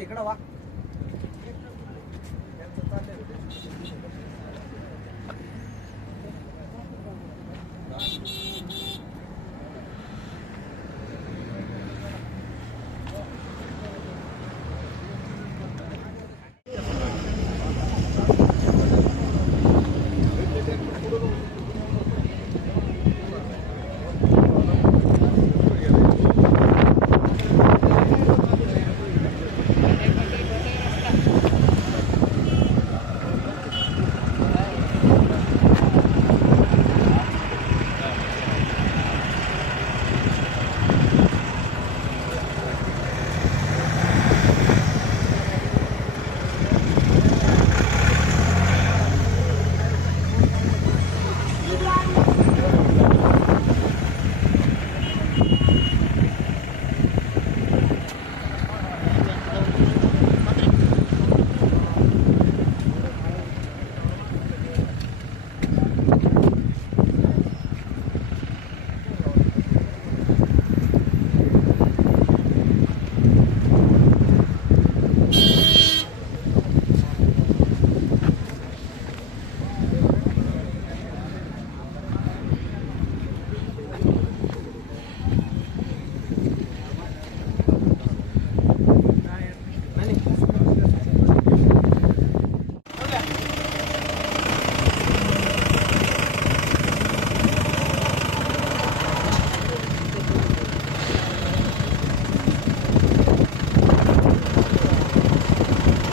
इकडे वा.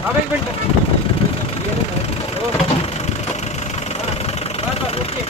अब एक मिनट ओके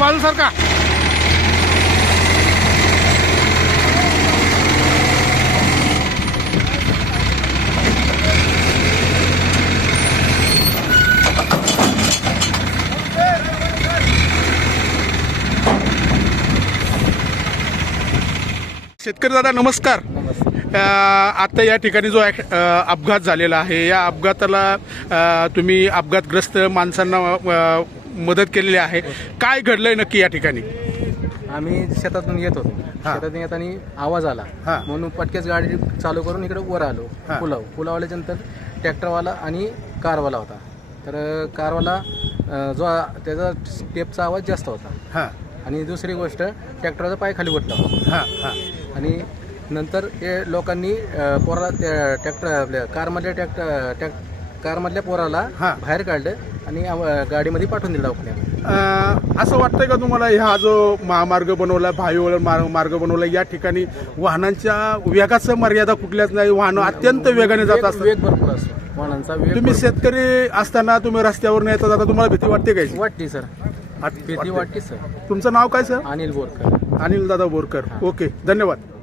बाजू सर का शेतकरी दादा नमस्कार. आता या ठिकाणी जो अपघात झालेला आहे या अपघाताला तुम्ही अपघातग्रस्त माणसांना मदत केलेली आहे. काय घडलंय नक्की या ठिकाणी? आम्ही शेतातून येत होतो. शेतातून येताना आवाज आला म्हणून पटकेच गाडी चालू करून इकडे वर आलो. पुलावाल्याच्यानंतर ट्रॅक्टरवाला आणि कारवाला होता. तर कारवाला जो त्याचा स्टेपचा आवाज जास्त होता आणि दुसरी गोष्ट ट्रॅक्टरचा पाय खाली उठला आणि नंतर हे लोकांनी पोराला ट्रॅक्टर आपल्या कारमधल्या पोराला बाहेर काढलं आणि गाडीमध्ये पाठवून दिला दवाखान्यात. असं वाटतंय का तुम्हाला हा जो महामार्ग बनवला भाईवळ मार्ग बनवला या ठिकाणी वाहनांच्या वेगाचं मर्यादा कुठल्याच नाही, वाहनं अत्यंत वेगाने जात असतात, वेग भरपूर असतो वाहनांचा वेग. तुम्ही शेतकरी असताना तुम्ही रस्त्यावर नाही येता जाता तुम्हाला भीती वाटते काय? वाटते सर, भीती वाटते सर. तुमचं नाव काय सर? अनिल बोरकर. अनिल दादा बोरकर. ओके, धन्यवाद.